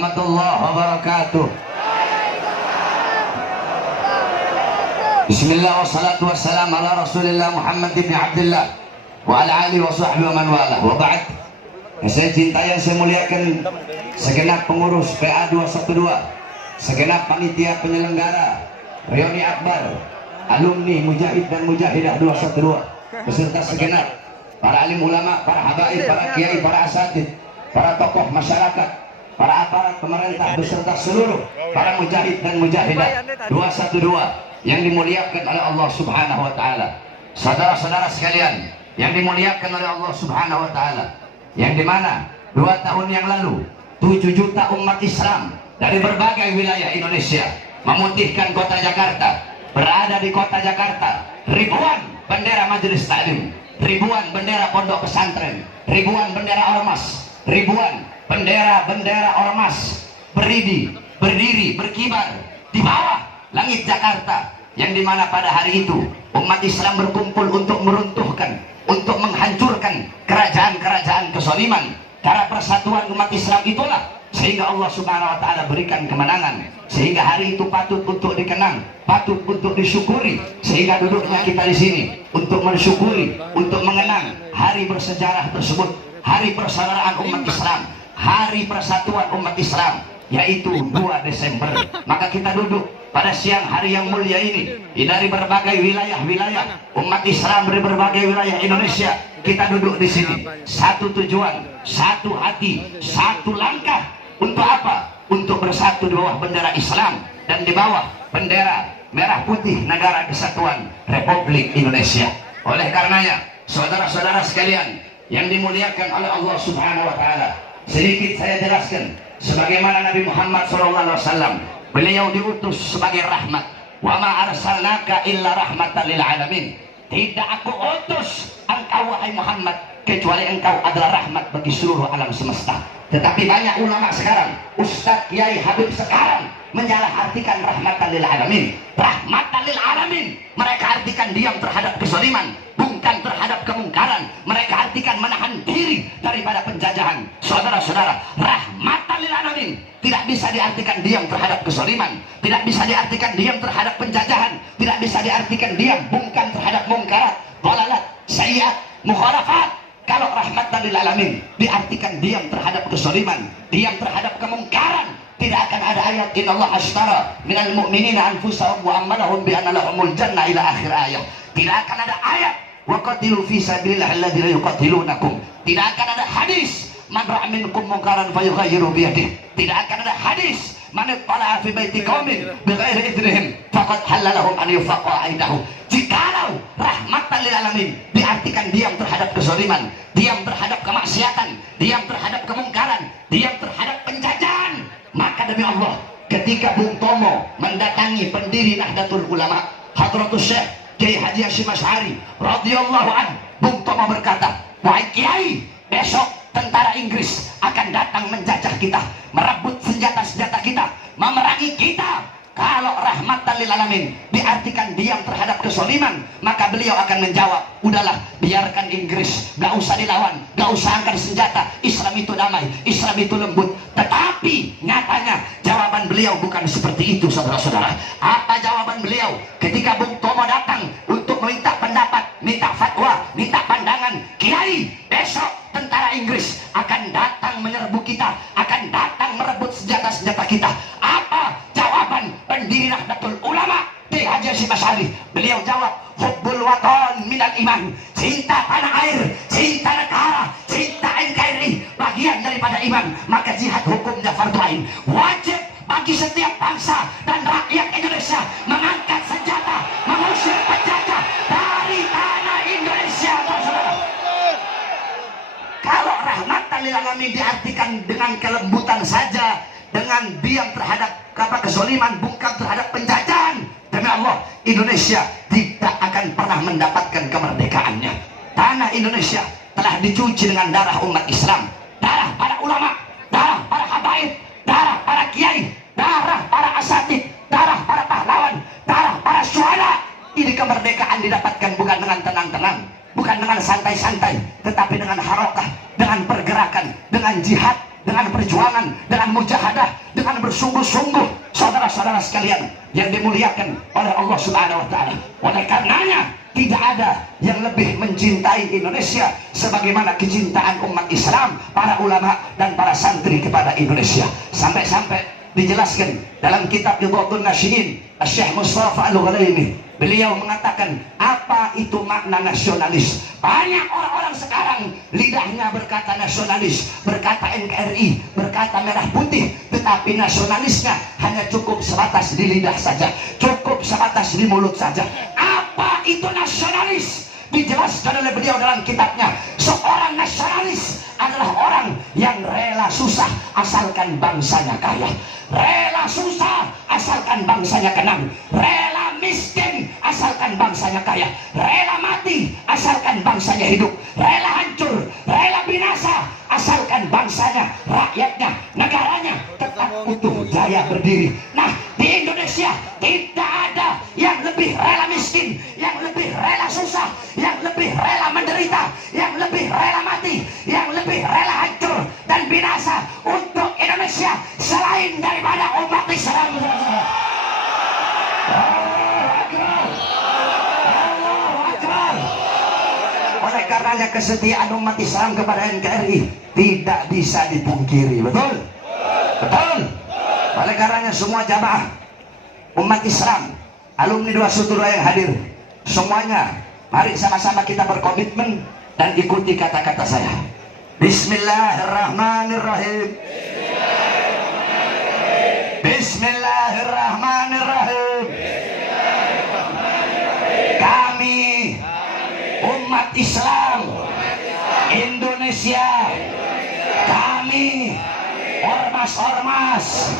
warahmatullahi wabarakatuh. Bismillah wassalatu wassalamu ala Rasulillah Muhammad bin Abdullah wa ala alihi wa sahbihi wa man wala. Wa ba'd. Saya cintai yang saya muliakan segenap pengurus PA 212, segenap panitia penyelenggara, reuni akbar, alumni mujahid dan mujahidah 212, beserta segenap para alim ulama, para habaib, para kiai, para asatid, para tokoh masyarakat, para aparat pemerintah, beserta seluruh para mujahid dan mujahidah 212 yang dimuliakan oleh Allah Subhanahu wa taala. Saudara-saudara sekalian yang dimuliakan oleh Allah Subhanahu wa taala, yang dimana 2 tahun yang lalu 7 juta umat Islam dari berbagai wilayah Indonesia memutihkan kota Jakarta. Berada di kota Jakarta ribuan bendera majelis taklim, ribuan bendera pondok pesantren, ribuan bendera ormas, ribuan bendera ormas berdiri berkibar di bawah langit Jakarta, yang dimana pada hari itu umat Islam berkumpul untuk meruntuhkan, untuk menghancurkan kerajaan-kerajaan kezaliman. Cara persatuan umat Islam itulah sehingga Allah Subhanahu wa taala berikan kemenangan, sehingga hari itu patut untuk dikenang, patut untuk disyukuri, sehingga duduknya kita di sini untuk mensyukuri, untuk mengenang hari bersejarah tersebut, hari persaudaraan umat Islam, hari persatuan umat Islam, yaitu 2 Desember. Maka kita duduk pada siang hari yang mulia ini dari berbagai wilayah-wilayah umat Islam dari berbagai wilayah Indonesia. Kita duduk di sini, satu tujuan, satu hati, satu langkah. Untuk apa? Untuk bersatu di bawah bendera Islam dan di bawah bendera merah putih Negara Kesatuan Republik Indonesia. Oleh karenanya, saudara-saudara sekalian yang dimuliakan oleh Allah Subhanahu wa taala, sedikit saya jelaskan sebagaimana Nabi Muhammad SAW, beliau diutus sebagai rahmat. Wa ma arsalnaka illa rahmatan lil alamin. Tidak aku utus engkau wahai Muhammad kecuali engkau adalah rahmat bagi seluruh alam semesta. Tetapi banyak ulama sekarang, Ustadz Kiai Habib sekarang menyalahartikan rahmatan lil alamin. Rahmatan lil alamin mereka artikan diam terhadap kezaliman, bukan terhadap kemungkaran. Mereka artikan menahan diri daripada penjajahan. Saudara-saudara, rahmatan lil alamin tidak bisa diartikan diam terhadap kezaliman, tidak bisa diartikan diam terhadap penjajahan, tidak bisa diartikan diam bukan terhadap mungkarat, dhalalat, sayyi'at, mukhalafat. Kalau rahmatan lil alamin diartikan diam terhadap kezaliman, diam terhadap kemungkaran, tidak akan ada ayat innallaha ashtara minal mu'minina anfusahum wa amwalahum bi anna lahumul jannah ila akhir ayat. Tidak akan ada ayat wa qatilu fi sabilillahi alladziina yuqatilunakum. Tidak akan ada hadis man ra'a minkum munkaran fayughayyiru bi yadihi. Tidak akan ada hadis man ittala'a fi baiti qaumin bighairi idznihim faqad halalahum an yufaqa aidahu. Jikalau rahmatan lil alamin diartikan diam terhadap kezaliman, diam terhadap kemaksiatan, diam terhadap kemungkaran, diam terhadap penjajahan, maka demi Allah ketika Bung Tomo mendatangi pendiri Nahdlatul Ulama Hadratus Syekh Kiai Haji Hasyim Asy'ari radhiyallahu anhu, Bung Tomo berkata, "Wahai Kiai, besok tentara Inggris akan datang menjajah kita, merebut senjata-senjata kita, memerangi kita." Kalau rahmatan lil alamin diartikan diam terhadap kezaliman, maka beliau akan menjawab, udahlah biarkan Inggris, gak usah dilawan, gak usah angkat senjata, Islam itu damai, Islam itu lembut. Tetapi nyatanya jawaban beliau bukan seperti itu, saudara-saudara. Apa jawaban beliau ketika Bung Tomo datang untuk meminta pendapat, minta fatwa, minta pandangan? Kiai, besok tentara Inggris akan datang menyerbu kita, akan datang merebut senjata-senjata kita. Apa jawaban pendiri Nahdlatul Ulama Kiai Haji Hasyim Asy'ari? Beliau jawab, hubbul watan minal iman. Cinta tanah air, cinta negara, cinta NKRI bagian daripada iman. Maka jihad hukumnya fardhu ain, wajib bagi setiap bangsa dan rakyat Indonesia mengangkat senjata, mengusir penjajah dari tanah Indonesia, saudara. Kalau rahmatan lil alamin diartikan dengan kelembutan saja, dengan diam terhadap kezaliman, bukan terhadap penjajahan, demi Allah Indonesia tidak akan pernah mendapatkan kemerdekaannya. Tanah Indonesia telah dicuci dengan darah umat Islam, darah para ulama, darah para habaib, darah para kiai, darah para asatid, darah para pahlawan, darah para syuhada. Ini kemerdekaan didapatkan bukan dengan tenang-tenang, bukan dengan santai-santai, tetapi dengan harokah, dengan pergerakan, dengan jihad, dengan perjuangan, dengan mujahadah, beribadah dengan bersungguh-sungguh, saudara-saudara sekalian yang dimuliakan oleh Allah Subhanahu wa taala. Oleh karenanya tidak ada yang lebih mencintai Indonesia sebagaimana kecintaan umat Islam, para ulama dan para santri kepada Indonesia. Sampai-sampai dijelaskan dalam kitab Idhatun Nasyiin Syekh Mustafa Al-Ghulaimi, beliau mengatakan apa itu makna nasionalis. Banyak orang-orang sekarang lidahnya berkata nasionalis, berkata NKRI, berkata merah putih, tetapi nasionalisnya hanya cukup sebatas di lidah saja, cukup sebatas di mulut saja. Apa itu nasionalis? Dijelaskan oleh beliau dalam kitabnya. Seorang nasionalis adalah orang yang rela susah asalkan bangsanya kaya, rela susah asalkan bangsanya tenang, rela miskin asalkan bangsanya kaya, rela mati asalkan bangsanya hidup, rela hancur, rela binasa asalkan bangsanya, rakyatnya, negaranya tetap utuh jaya berdiri. Nah, di Indonesia tidak ada yang lebih rela miskin, yang lebih rela susah, yang lebih rela menderita, yang lebih rela mati, yang lebih rela hancur dan binasa untuk Indonesia selain daripada umat Islam. Oleh karenanya kesetiaan umat Islam kepada NKRI tidak bisa dipungkiri. Betul? Betul? Oleh karenanya semua jamaah umat Islam, alumni 212 yang hadir, semuanya mari sama-sama kita berkomitmen dan ikuti kata-kata saya. Bismillahirrahmanirrahim. Bismillahirrahmanirrahim. Kami umat Islam Indonesia, kami ormas-ormas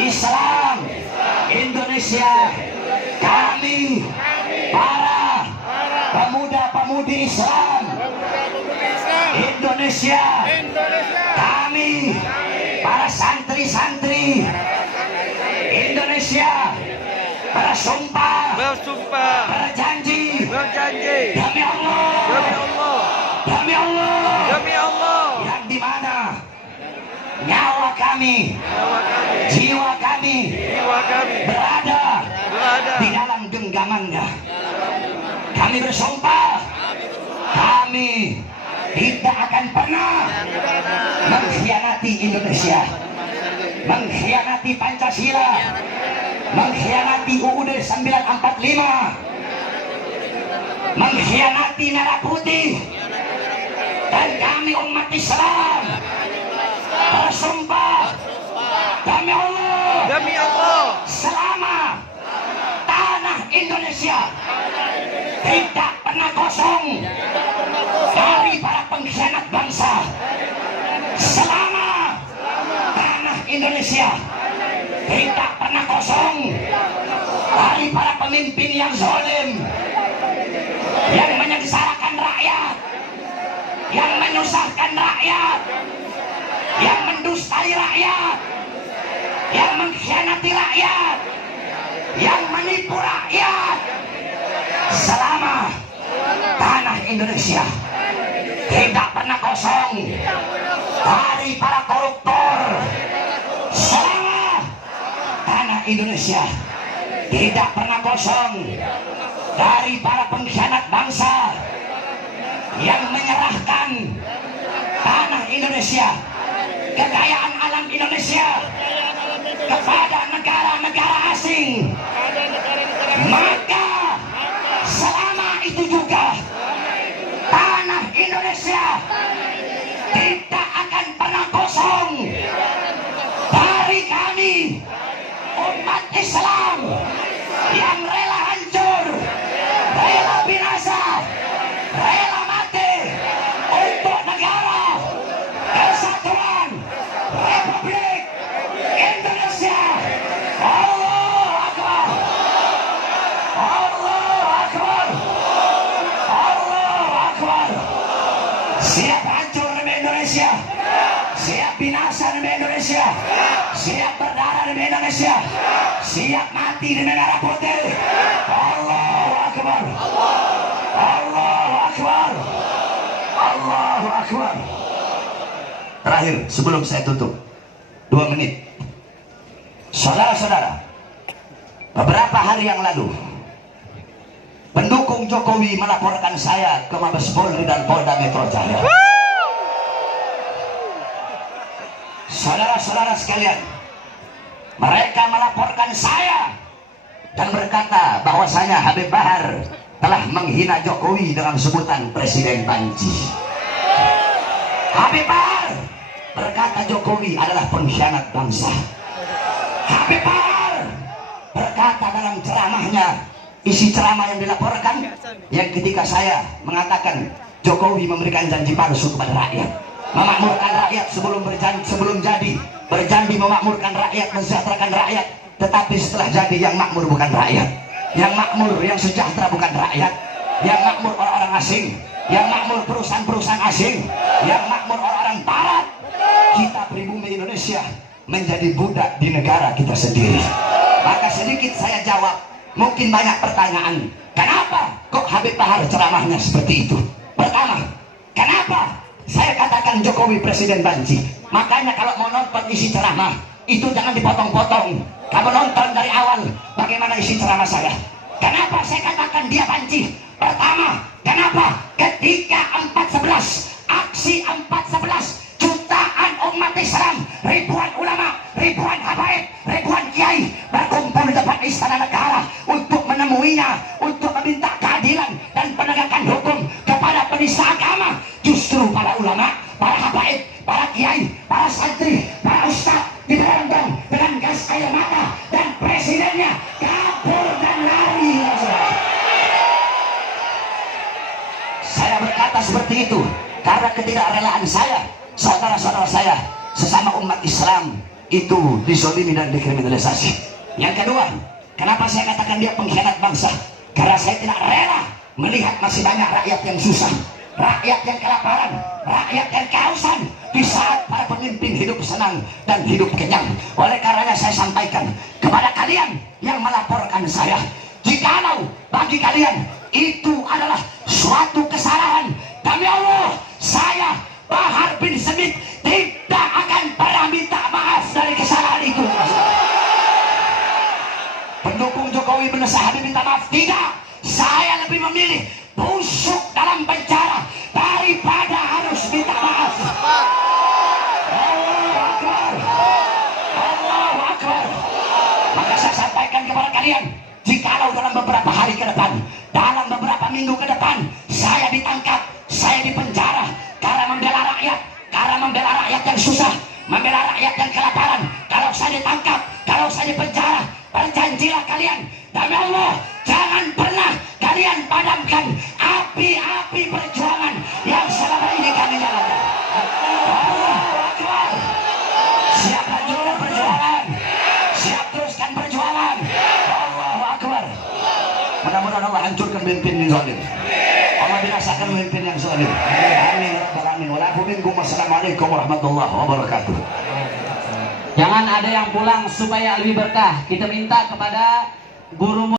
Islam Indonesia, kami para pemuda-pemudi Islam Indonesia, kami para santri-santri Indonesia bersumpah, berjanji demi Allah, demi Allah, yang dimana nyawa kami, jiwa kami berada di dalam genggamannya. Kami bersumpah, kami tidak akan pernah mengkhianati Indonesia, mengkhianati Pancasila, mengkhianati UUD 945, mengkhianati merah putih. Dan kami umat Islam bersumpah demi Allah, selama tanah Indonesia tidak pernah kosong dari para pengkhianat bangsa, selama tanah Indonesia tidak pernah kosong dari para pemimpin yang zalim, yang menyengsarakan rakyat, yang menyusahkan rakyat, yang mendustai rakyat, yang mengkhianati rakyat, yang menipu rakyat. Selama tanah Indonesia tidak pernah kosong dari para koruptor, selama tanah Indonesia tidak pernah kosong dari para pengkhianat bangsa yang menyerahkan tanah Indonesia, kekayaan alam Indonesia kepada negara-negara asing, maka selama itu juga tanah Indonesia tidak akan pernah kosong dari kami umat Islam yang rela hancur, rela binasa, rela mati untuk negara kesatuan Republik Indonesia. Allahu Akbar, Allahu Akbar, Allahu Akbar. Siap hancur demi Indonesia, siap binasa demi Indonesia, siap berdarah demi Indonesia, siap mati demi merah putih. Allahu Akbar, Allahu Akbar, Allahu Akbar. Terakhir sebelum saya tutup, 2 menit. Saudara-saudara, beberapa hari yang lalu pendukung Jokowi melaporkan saya ke Mabes Polri dan Polda Metro Jaya. Saudara-saudara sekalian, mereka melaporkan saya dan berkata bahwasanya Habib Bahar telah menghina Jokowi dengan sebutan Presiden Banci. Habib Bahar berkata Jokowi adalah pengkhianat bangsa. Habib Bahar berkata dalam ceramahnya, isi ceramah yang dilaporkan, yang ketika saya mengatakan Jokowi memberikan janji palsu kepada rakyat, memakmurkan rakyat sebelum jadi berjanji memakmurkan rakyat, mensejahterakan rakyat, tetapi setelah jadi yang makmur bukan rakyat, yang makmur, yang sejahtera bukan rakyat, yang makmur orang-orang asing, yang makmur perusahaan-perusahaan asing, yang makmur orang-orang barat. Kita pribumi Indonesia menjadi budak di negara kita sendiri. Maka sedikit saya jawab, mungkin banyak pertanyaan, kenapa kok Habib Bahar ceramahnya seperti itu? Pertama, kenapa saya katakan Jokowi Presiden Banci? Makanya kalau mau nonton isi ceramah itu jangan dipotong-potong. Kamu nonton dari awal bagaimana isi ceramah saya. Kenapa saya katakan dia banci? Pertama, kenapa ketika 4.11, aksi 4.11, jutaan umat Islam, ribuan ulama, ribuan habaib, ribuan kiai berkumpul di depan istana negara untuk menemuinya, untuk meminta keadilan dan penegakan hukum kepada penista agama. Justru para ulama, para habaib, para kiai, para santri, para ustaz diberondong dengan gas air mata, dan presidennya kabur dan lari. Saya berkata seperti itu karena ketidakrelaan saya, saudara-saudara saya sesama umat Islam itu dizolimi dan dikriminalisasi. Yang kedua, kenapa saya katakan dia pengkhianat bangsa? Karena saya tidak rela melihat masih banyak rakyat yang susah, rakyat yang kelaparan, rakyat yang kehausan di saat para pemimpin hidup senang dan hidup kenyang. Oleh karenanya saya sampaikan kepada kalian yang melaporkan saya, jikalau bagi kalian itu adalah suatu kesalahan, demi Allah saya Bahar bin Smith tidak akan pernah minta maaf dari kesalahan itu. Pendukung Jokowi mendesak Habib minta maaf, tidak. Saya lebih memilih busuk dalam penjara daripada harus minta maaf. Allahu Akbar, Allahu Akbar. Maka saya sampaikan kepada kalian, jikalau dalam beberapa hari ke depan, dalam beberapa minggu ke depan, saya ditangkap, saya dipenjara karena membela rakyat yang susah, membela rakyat yang kelaparan, kalau saya ditangkap, kalau saya dipenjara, berjanjilah kalian, demi Allah, jangan pernah kalian padamkan api-api perjuangan yang selama ini kami jalankan. Allahu Akbar. Siap lanjutkan perjuangan, siap teruskan perjuangan. Allahu Akbar. Mudah-mudahan Allah hancurkan pemimpin yang zalim, Allah binasakan pemimpin yang zalim. Amin ya rabbal alamin. Wassalamualaikum warahmatullahi wabarakatuh. Jangan ada yang pulang supaya lebih berkah. Kita minta kepada guru